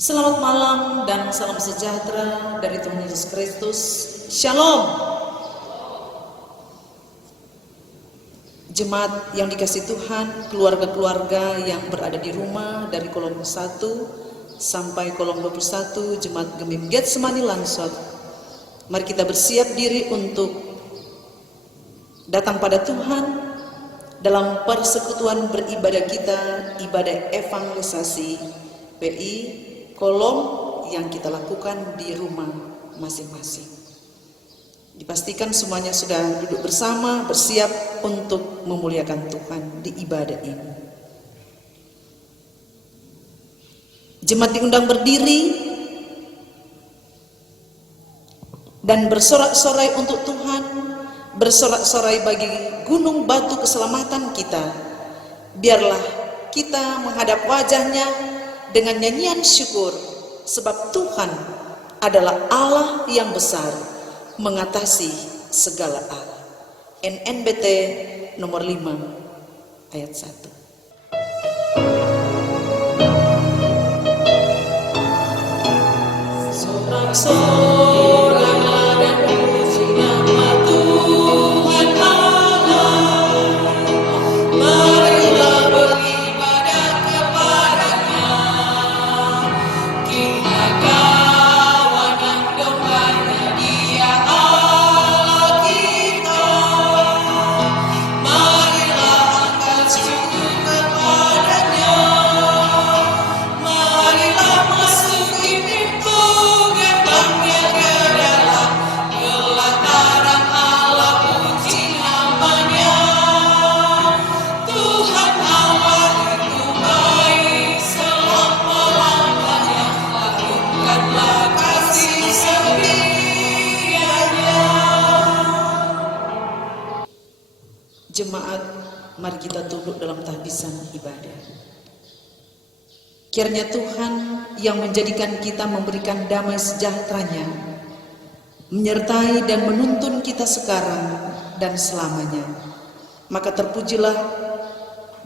Selamat malam dan salam sejahtera dari Tuhan Yesus Kristus. Shalom. Jemaat yang dikasihi Tuhan, keluarga-keluarga yang berada di rumah dari kolom 1 sampai kolom 21, Jemaat Gemim Getsemani Langsot. Mari kita bersiap diri untuk datang pada Tuhan dalam persekutuan beribadah kita, ibadah evangelisasi PI kolom yang kita lakukan di rumah masing-masing. Dipastikan semuanya sudah duduk bersama, bersiap untuk memuliakan Tuhan di ibadah ini. Jemaat diundang berdiri dan bersorak-sorai untuk Tuhan, bersorak-sorai bagi gunung batu keselamatan kita. Biarlah kita menghadap wajahnya dengan nyanyian syukur, sebab Tuhan adalah Allah yang besar, mengatasi segala Allah. NNBT nomor 5 ayat 1. Sorak-sorai dan puji nama Tuhan Allah. Marilah beribadah kepada-Nya. Kita kawan yang doanya, Dia Allah kita. Marilah angkat syukur kepada-Nya. Marilah masuki pintu gerbangnya ke dalam pelataran Allah, puji namanya. Tuhan Allah itu baik selama-lamanya, agungkanlah kasih setianya. Jemaat, mari kita tunduk dalam tahbisan ibadah. Kiranya Tuhan yang menjadikan kita memberikan damai sejahtera-Nya, menyertai dan menuntun kita sekarang dan selamanya. Maka terpujilah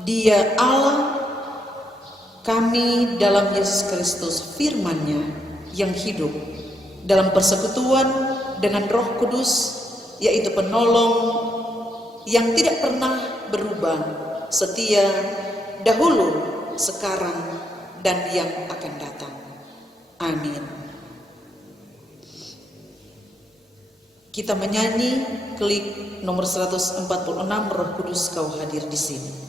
Dia Allah kami dalam Yesus Kristus, firman-Nya yang hidup dalam persekutuan dengan Roh Kudus, yaitu penolong yang tidak pernah berubah, setia dahulu, sekarang, dan yang akan datang. Amin. Kita menyanyi klik nomor 146, Roh Kudus Kau hadir di sini.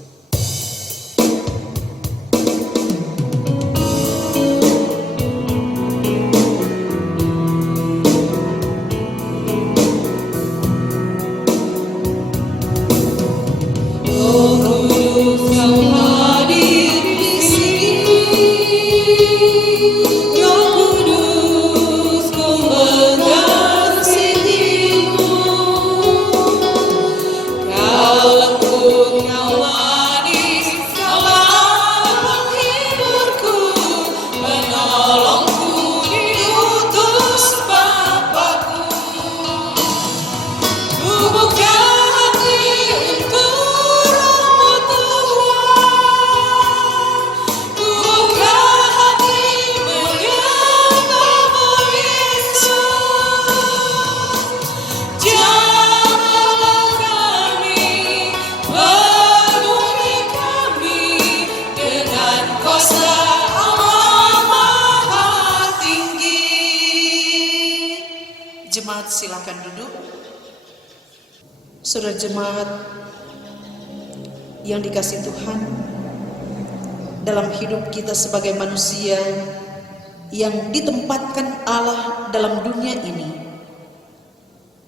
Jemaat silakan duduk. Saudara jemaat yang dikasihi Tuhan, dalam hidup kita sebagai manusia yang ditempatkan Allah dalam dunia ini,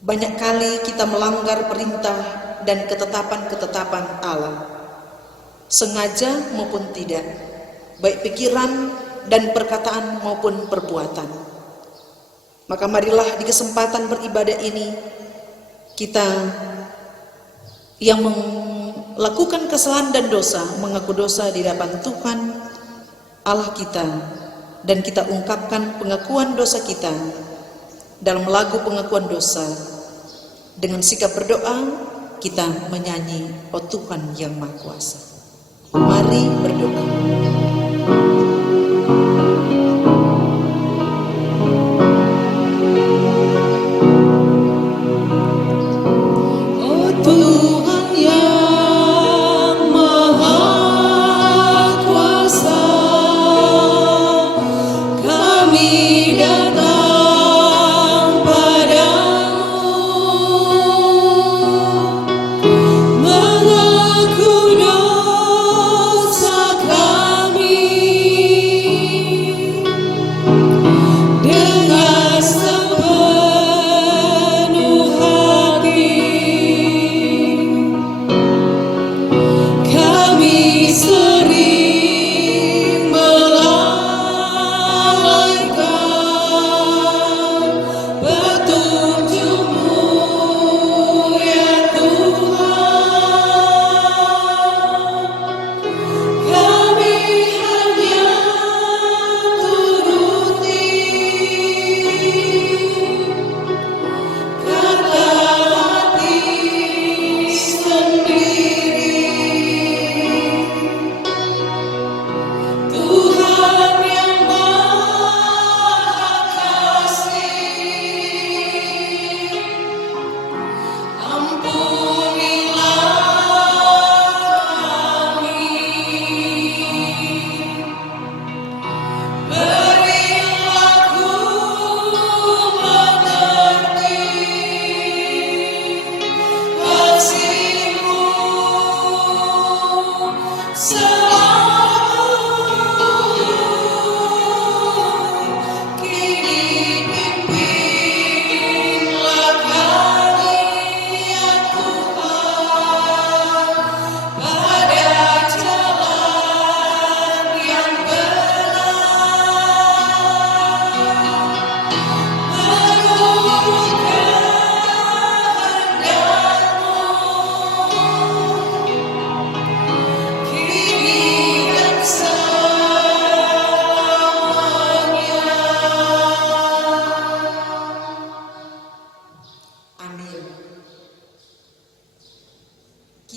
banyak kali kita melanggar perintah dan ketetapan-ketetapan Allah, sengaja maupun tidak, baik pikiran dan perkataan maupun perbuatan. Maka marilah di kesempatan beribadah ini, kita yang melakukan kesalahan dan dosa, mengaku dosa di hadapan Tuhan Allah kita, dan kita ungkapkan pengakuan dosa kita dalam lagu pengakuan dosa. Dengan sikap berdoa, kita menyanyi "Oh Tuhan yang Maha Kuasa". Mari berdoa.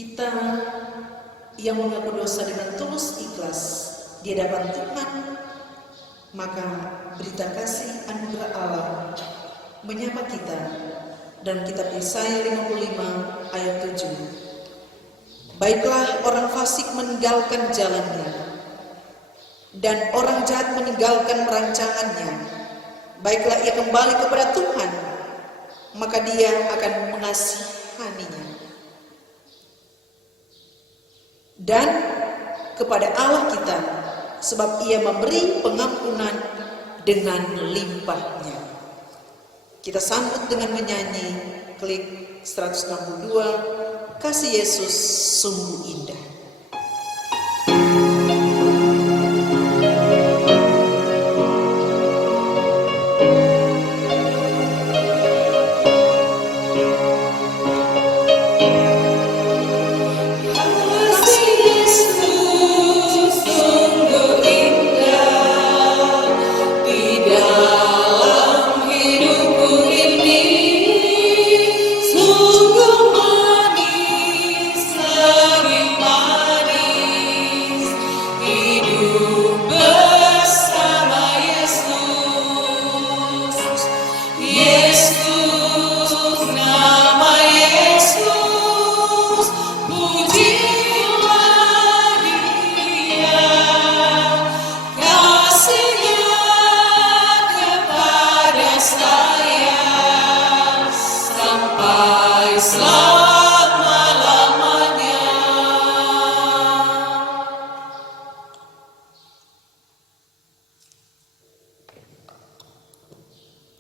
Kita yang mengaku dosa dengan tulus ikhlas di hadapan Tuhan, maka berita kasih anugerah Allah menyapa kita dalam kitab Yesaya 55 ayat 7. Baiklah orang fasik meninggalkan jalannya, dan orang jahat meninggalkan rancangannya. Baiklah ia kembali kepada Tuhan, maka Dia akan mengasihaninya. Dan kepada Allah kita, sebab Ia memberi pengampunan dengan limpahnya. Kita sambut dengan menyanyi klik 162, Kasih Yesus sungguh indah.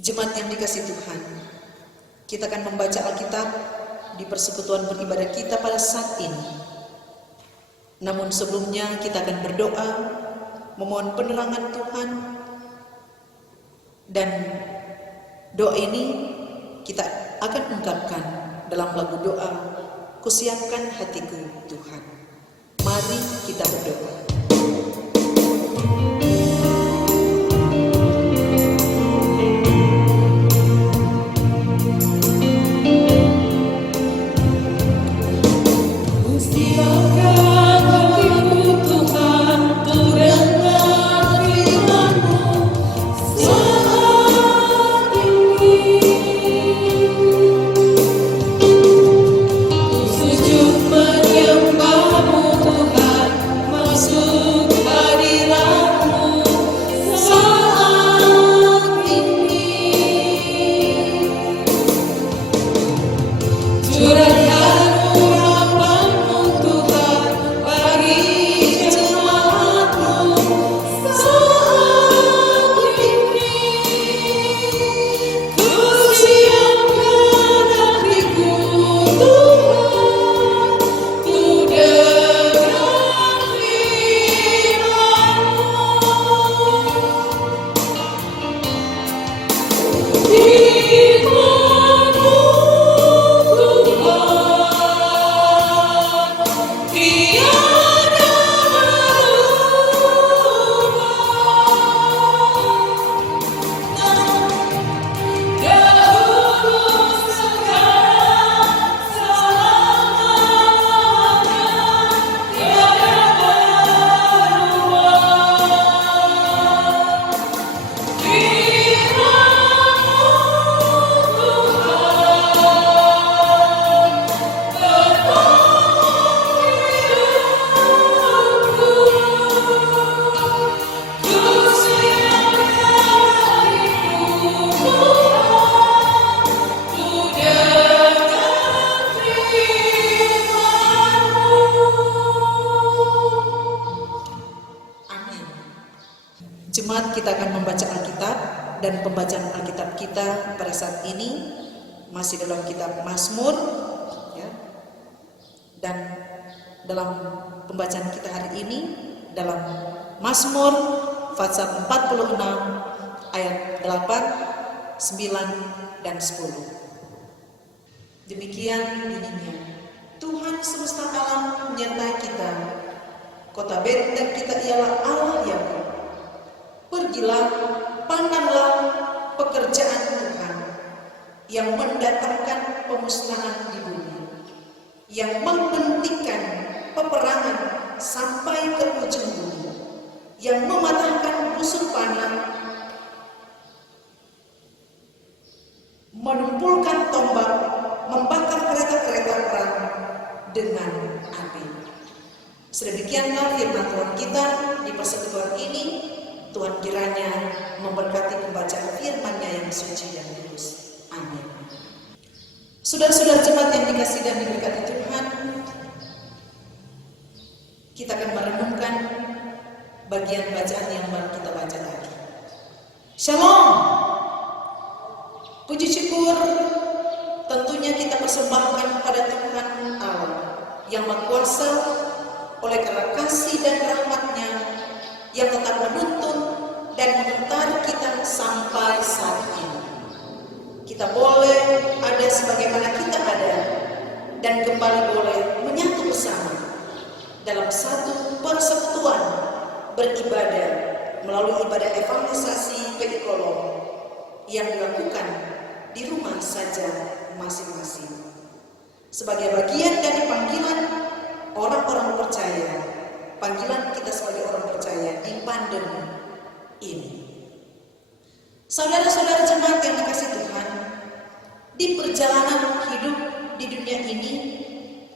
Jemaat yang dikasihi Tuhan, kita akan membaca Alkitab di persekutuan beribadah kita pada saat ini. Namun sebelumnya kita akan berdoa, memohon penerangan Tuhan, dan doa ini kita akan ungkapkan dalam lagu doa, Kusiapkan Hatiku Tuhan. Mari kita berdoa. Jemaat, kita akan membaca Alkitab, dan pembacaan Alkitab kita pada saat ini masih dalam kitab Mazmur, ya. Dan dalam pembacaan kita hari ini dalam Mazmur pasal 46 ayat 8, 9 dan 10. Demikian bunyinya. Tuhan semesta alam menyertai kita. Kota benteng kita ialah Allah Yakub. Pergilah, pandanglah pekerjaan Tuhan yang mendatangkan pemusnahan di bumi. yang menghentikan peperangan sampai ke ujung bumi, yang mematahkan busur panah, menumpulkan tombak, membakar kereta-kereta perang dengan api. Sedemikianlah firman Tuhan kita di persekutuan ini. Tuhan kiranya memberkati pembacaan firman-Nya yang suci dan kudus. Amin. Saudara-saudara jemaat yang dikasihi dan diberkati Tuhan, kita akan merenungkan bagian bacaan yang baru kita baca tadi. Shalom. Puji syukur tentunya kita persembahkan pada Tuhan Allah yang Maha Kuasa, oleh karena kasih dan rahmat-Nya yang tetap menuntun dan mengantar kita sampai saat ini. Kita boleh ada sebagaimana kita ada dan kembali boleh menyatu bersama dalam satu persekutuan beribadah melalui ibadah evangelisasi Pedikolom yang dilakukan di rumah saja masing-masing sebagai bagian dari panggilan orang-orang percaya, panggilan kita sebagai orang percaya di pandemi ini. Saudara-saudara jemaat yang dikasihi Tuhan, di perjalanan hidup di dunia ini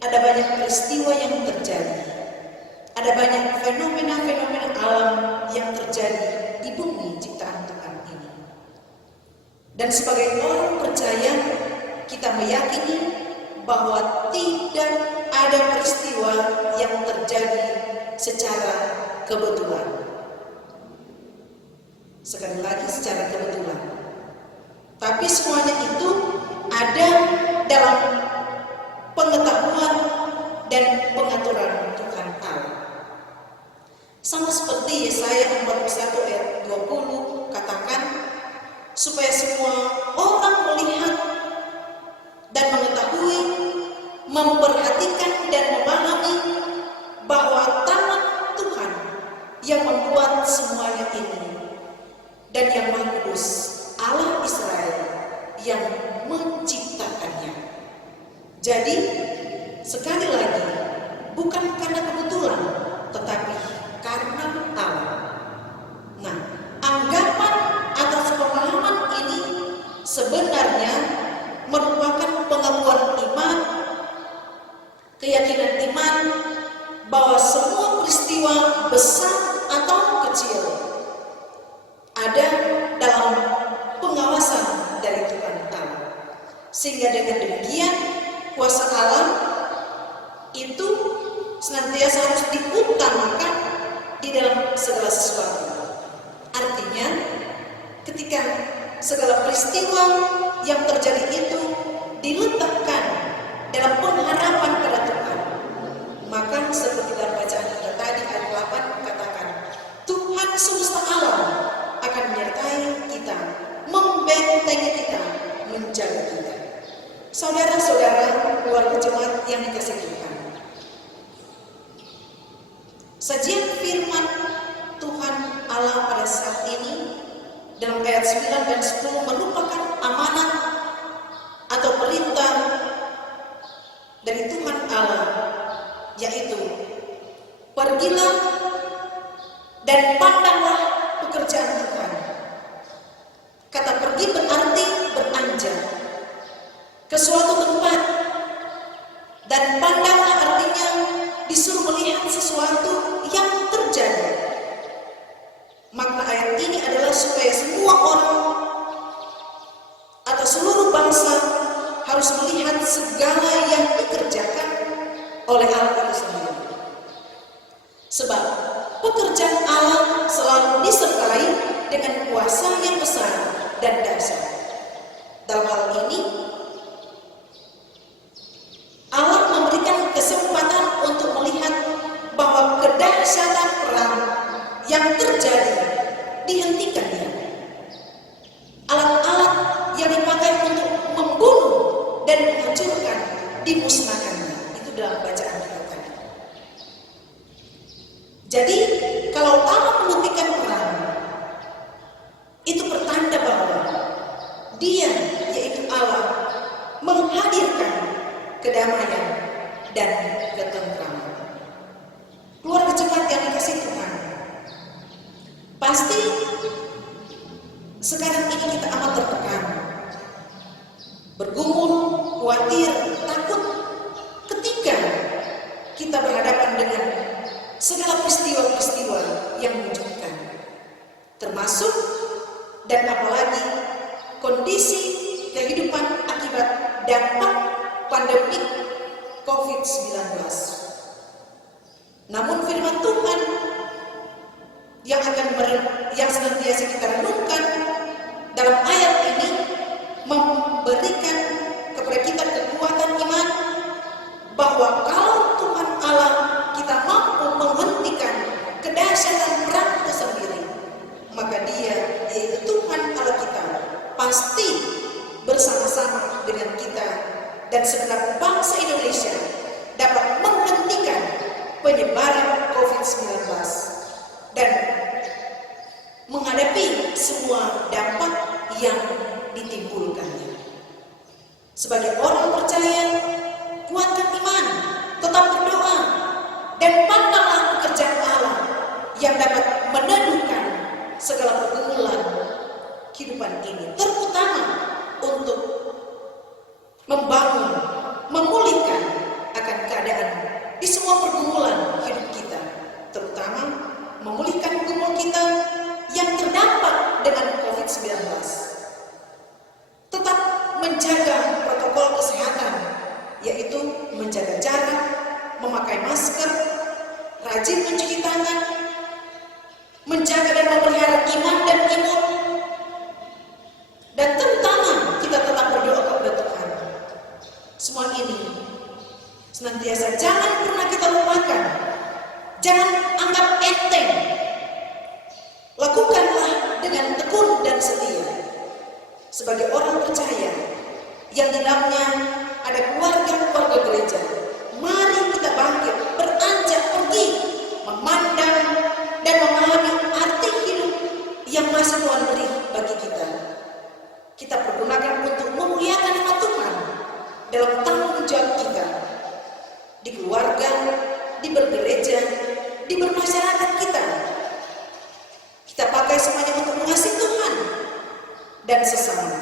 ada banyak peristiwa yang terjadi, ada banyak fenomena-fenomena alam yang terjadi di bumi ciptaan Tuhan ini. Dan sebagai orang percaya, kita meyakini bahwa tidak ada peristiwa yang terjadi secara kebetulan. Sekali lagi, secara kebetulan. Tapi semuanya itu ada dalam pengetahuan dan pengaturan Tuhan Allah. Sama seperti Yesaya 41 ayat 20 katakan, supaya semua orang melihat dan mengetahui, memperhatikan dan memahami bahwa tangan Tuhan yang membuat semuanya ini, dan yang Maha Kudus, Allah Israel yang menciptakannya. Jadi sekali lagi, bukan karena kebetulan, tetapi karena Allah. Nah, anggapan atas pemahaman ini sebenarnya merupakan pengakuan iman, keyakinan iman bahwa semua peristiwa besar atau kecil ada dalam pengawasan dari Tuhan Allah. Sehingga dengan demikian kuasa Allah itu senantiasa harus diutamakan di dalam segala sesuatu. Artinya, ketika segala peristiwa yang terjadi itu diletakkan dalam pengharapan pada Tuhan, maka seperti dalam bacaan kita tadi ayat 8 katakan, Tuhan semesta alam akan menyertai kita, membentengi kita, menjaga kita. Saudara-saudara, keluarga jemaat yang dikasihi Tuhan, sajian firman Tuhan Allah pada saat ini dalam ayat 9 dan 10 merupakan amanat atau perintah dari Tuhan Allah, yaitu pergilah dan pandanglah pekerjaan Tuhan. Kata pergi berarti beranjak ke suatu tempat, dan pandanglah artinya disuruh melihat sesuatu yang terjadi. Makna ayat ini adalah supaya semua orang atau seluruh bangsa harus melihat segala yang dikerjakan oleh Allah itu sendiri. Sebab pekerjaan Allah selalu disertai dengan kuasa yang besar dan dahsyat. Dalam hal ini, Allah memberikan kesempatan untuk melihat bahwa kedahsyatan perang yang terjadi dihentikannya. Alat-alat yang dipakai untuk membunuh dan menghancurkan dimusnahkannya. Itu dalam bacaan kita tadi. Jadi kalau Allah menghentikan perang, itu pertanda bahwa Dia, yaitu Allah, menghadirkan kedamaian dan ketentraman. Keluarga jemaat yang dikasihi Tuhan, pasti sekarang ini kita amat tertekan, bergumul, khawatir, takut ketika kita berhadapan dengan segala peristiwa-peristiwa yang menyejukkan, termasuk dan apalagi kondisi kehidupan akibat dampak pandemi COVID-19. Namun firman Tuhan yang senantiasa kita renungkan dalam ayat ini memberikan kepada kita kekuatan iman bahwa kalau Tuhan Allah kita mampu menghentikan kedahsyatan perang itu sendiri, maka Dia, yaitu Tuhan Allah kita, pasti bersama-sama dengan kita dan segenap bangsa Indonesia dapat menghentikan penyebaran COVID-19 dan menghadapi semua dampak yang ditimbulkannya. Sebagai orang percaya, kuatkan iman, tetap berdoa, dan pandanglah pekerjaan Allah yang dapat meneduhkan segala pergumulan kehidupan ini, terutama untuk membangun, memulihkan akan keadaan di semua pergumulan hidup kita, terutama memulihkan gumul kita yang terdampak dengan COVID-19. Tetap menjaga protokol kesehatan, yaitu menjaga jarak, memakai masker, rajin mencuci tangan, menjaga dan memelihara iman dan imun, dan terutama kita tetap berdoa kepada Tuhan. Semua ini senantiasa jangan pernah kita lupakan, jangan anggap enteng. Lakukanlah dengan tekun dan setia. Sebagai orang percaya yang di dalamnya ada keluarga-keluarga gereja, mari kita bangkit, beranjak pergi, memandang dan memahami arti hidup yang masih Tuhan beri bagi kita. Kita pergunakan untuk memuliakan nama Tuhan dalam tanggung jawab kita, di keluarga, di bergereja, di bermasyarakat kita. Kita pakai semuanya untuk mengasihi Tuhan dan sesama.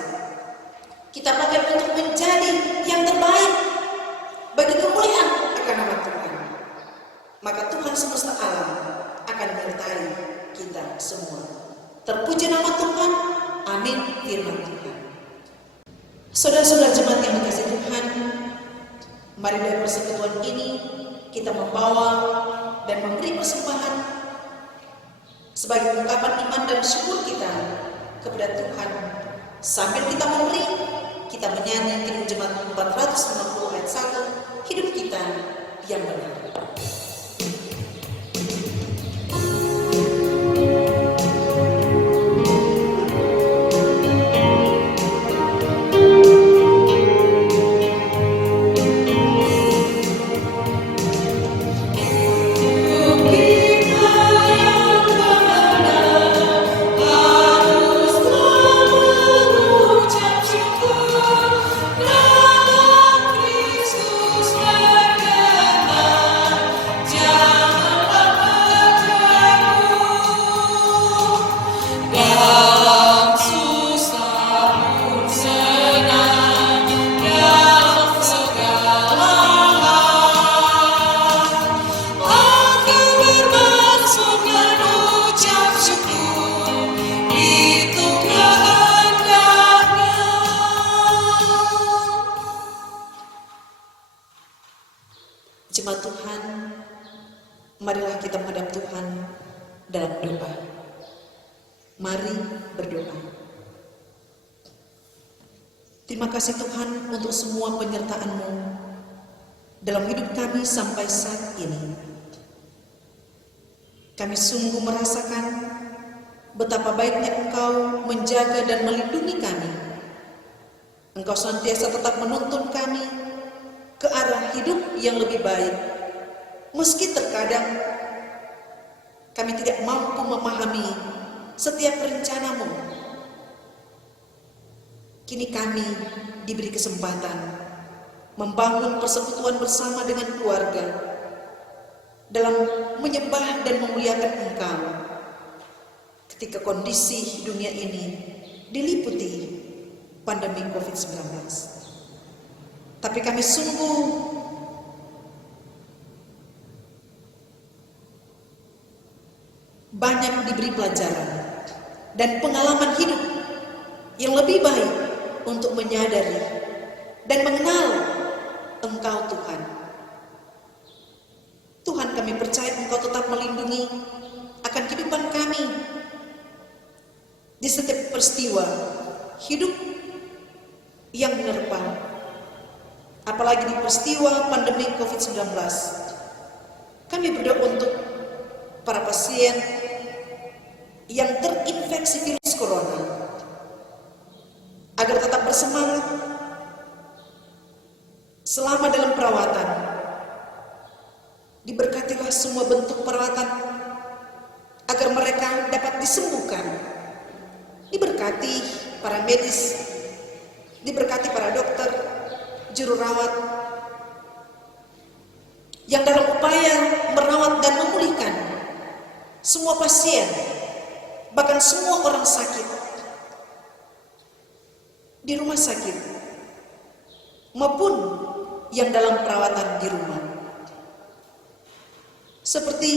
Kita pakai untuk menjadi yang terbaik bagi kemuliaan akan nama Tuhan. Maka Tuhan semesta alam akan menyertai kita semua. Terpuji nama Tuhan. Amin. Firman Tuhan. Saudara-saudara jemaat yang dikasihi Tuhan, mari dari persekutuan ini kita membawa dan memberi persembahan sebagai ungkapan iman dan syukur kita kepada Tuhan. Sambil kita memberi, kita menyanyi Kidung Jemaat 450 ayat 1, hidup kita yang benar. Jemaat Tuhan, marilah kita menghadap Tuhan dalam doa. Mari berdoa. Terima kasih Tuhan untuk semua penyertaan-Mu dalam hidup kami sampai saat ini. Kami sungguh merasakan betapa baiknya Engkau menjaga dan melindungi kami. Engkau senantiasa tetap menuntun kami ke arah hidup yang lebih baik, meski terkadang kami tidak mampu memahami setiap rencana-Mu. Kini kami diberi kesempatan membangun persekutuan bersama dengan keluarga dalam menyembah dan memuliakan Engkau ketika kondisi dunia ini diliputi pandemi COVID-19. Tapi kami sungguh banyak diberi pelajaran dan pengalaman hidup yang lebih baik untuk menyadari dan mengenal Engkau Tuhan. Tuhan, kami percaya Engkau tetap melindungi akan kehidupan kami di setiap peristiwa hidup yang menerpa, apalagi di peristiwa pandemi COVID-19. Kami berdoa untuk para pasien yang terinfeksi virus corona agar tetap bersemangat selama dalam perawatan. Diberkatilah semua bentuk perawatan agar mereka dapat disembuhkan. Diberkati para medis, diberkati para dokter, juru rawat yang dalam upaya merawat dan memulihkan semua pasien, bahkan semua orang sakit di rumah sakit maupun yang dalam perawatan di rumah. Seperti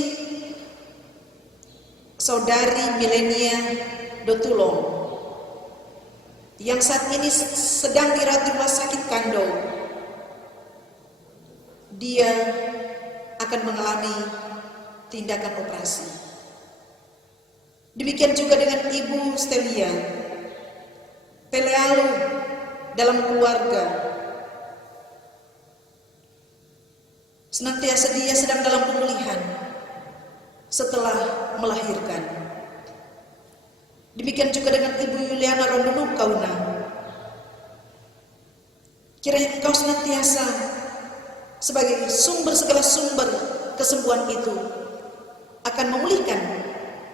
saudari Milenia Dotulong yang saat ini sedang dirawat di rumah sakit Kando. Dia akan mengalami tindakan operasi. Demikian juga dengan Ibu Stelia Pelealu dalam keluarga. Senantiasa dia sedang dalam pemulihan setelah melahirkan. Demikian juga dengan Ibu Yuliana Rondono Kauna. Kiranya Engkau senantiasa sebagai segala sumber kesembuhan itu akan memulihkan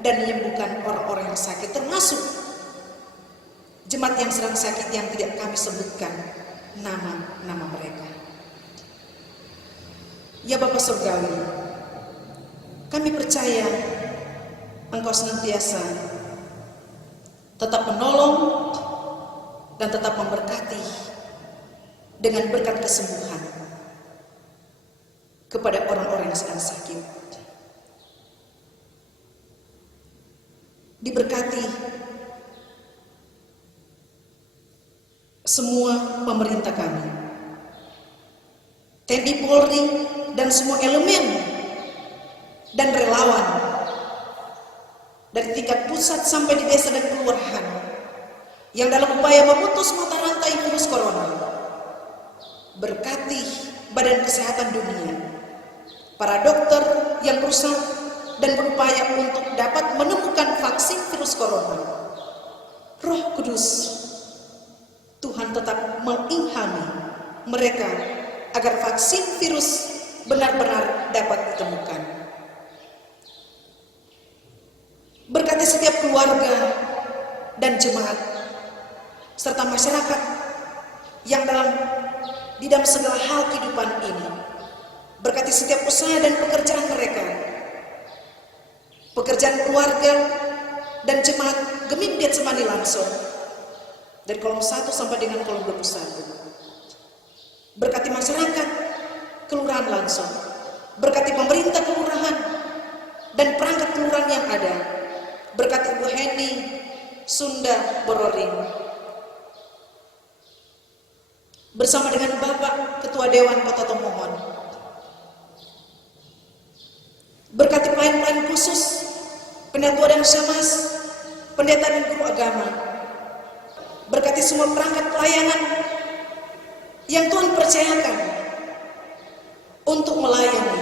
dan menyembuhkan orang-orang yang sakit, termasuk jemaat yang sedang sakit yang tidak kami sebutkan nama-nama mereka. Ya Bapa Surgawi, kami percaya Engkau senantiasa tetap menolong dan tetap memberkati dengan berkat kesembuhan kepada orang-orang yang sedang sakit. Diberkati semua pemerintah kami, TNI Polri dan semua elemen dan relawan dari tingkat pusat sampai di desa dan kelurahan yang dalam upaya memutus mata rantai virus corona. Berkati Badan Kesehatan Dunia, para dokter yang berusaha dan berupaya untuk dapat menemukan vaksin virus corona. Roh Kudus, Tuhan tetap mengilhami mereka agar vaksin virus benar-benar dapat ditemukan. Berkati setiap keluarga dan jemaat serta masyarakat yang di dalam segala hal kehidupan ini. Berkati setiap usaha dan pekerjaan mereka, pekerjaan keluarga dan jemaat Gemim Getsemani Langsung dari kolom 1 sampai dengan kolom 21. Berkati masyarakat kelurahan Langsung, berkati pemerintah kelurahan dan perangkat kelurahan yang ada. Berkati Ibu Heni Sunda Bororing bersama dengan Bapak Ketua Dewan Kota Tomohon. Berkati pelayan-pelayan khusus, pendatua dan syamas, pendeta dan guru agama. Berkati semua perangkat pelayanan yang Tuhan percayakan untuk melayani.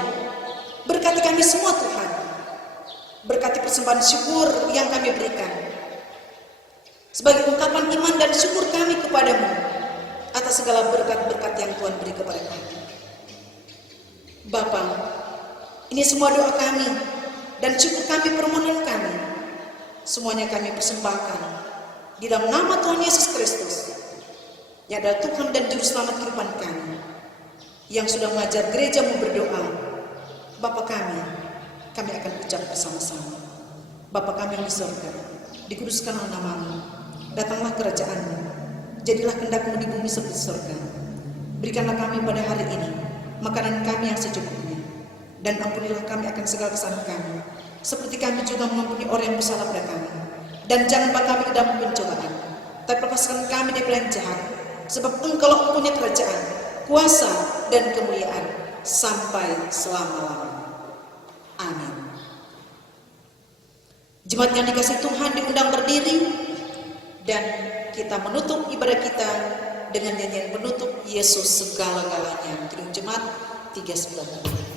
Berkati kami semua Tuhan. Berkati persembahan syukur yang kami berikan sebagai ungkapan iman dan syukur kami kepadamu atas segala berkat-berkat yang Tuhan beri kepada kami. Bapa, ini semua doa kami dan syukur kami, permohonan kami, semuanya kami persembahkan di dalam nama Tuhan Yesus Kristus, yang adalah Tuhan dan Juru Selamat kehidupan kami. yang sudah mengajar gerejamu berdoa, Bapa kami akan ucap bersama-sama. Bapa kami yang di surga, dikuduskanlah namamu, datanglah kerajaanmu, jadilah kehendakmu di bumi seperti di surga. Berikanlah kami pada hari ini makanan kami yang secukupnya, dan ampunilah kami akan segala kesalahan kami, seperti kami juga mengampuni orang yang bersalah pada kami. Dan jangan bawa kami ke dalam pencobaan, tapi lepaskan kami dari yang jahat, sebab Engkau punya kerajaan, kuasa, dan kemuliaan sampai selama-lamanya. Amin. Jemaat yang dikasihi Tuhan diundang berdiri, dan kita menutup ibadah kita dengan nyanyian penutup Yesus segala-galanya. Kidung Jemaat 390.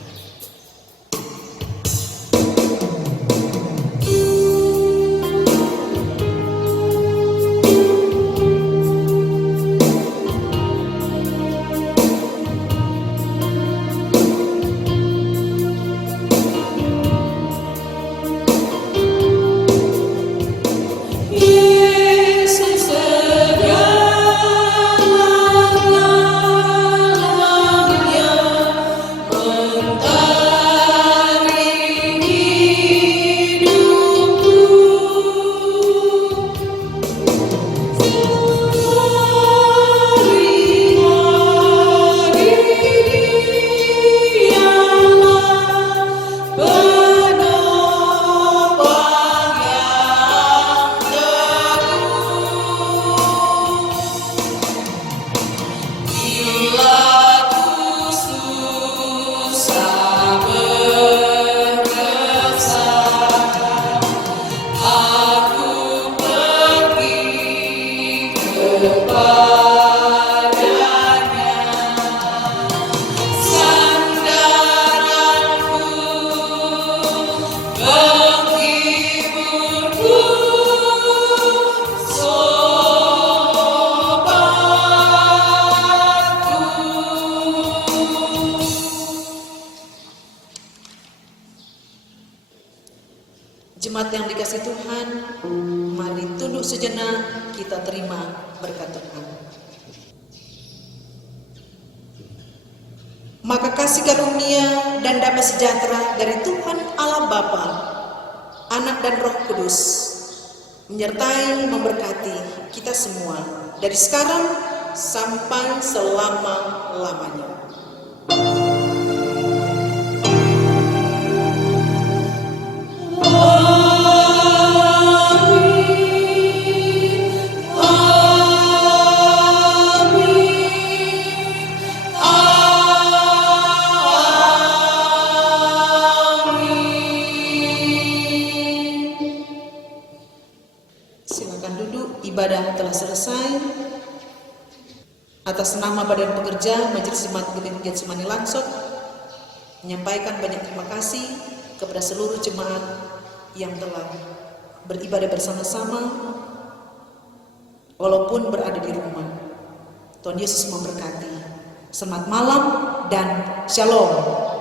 Jemaat yang dikasihi Tuhan, mari tunduk sejenak, kita terima berkat Tuhan. Maka kasih karunia dan damai sejahtera dari Tuhan Allah Bapa, Anak dan Roh Kudus menyertai memberkati kita semua dari sekarang sampai selama-lamanya. Silakan duduk, ibadah telah selesai. Atas nama Badan Pekerja Majelis Jemaat Gereja Getsemani Langsot menyampaikan banyak terima kasih kepada seluruh jemaat yang telah beribadah bersama-sama walaupun berada di rumah. Tuhan Yesus memberkati. Selamat malam dan shalom.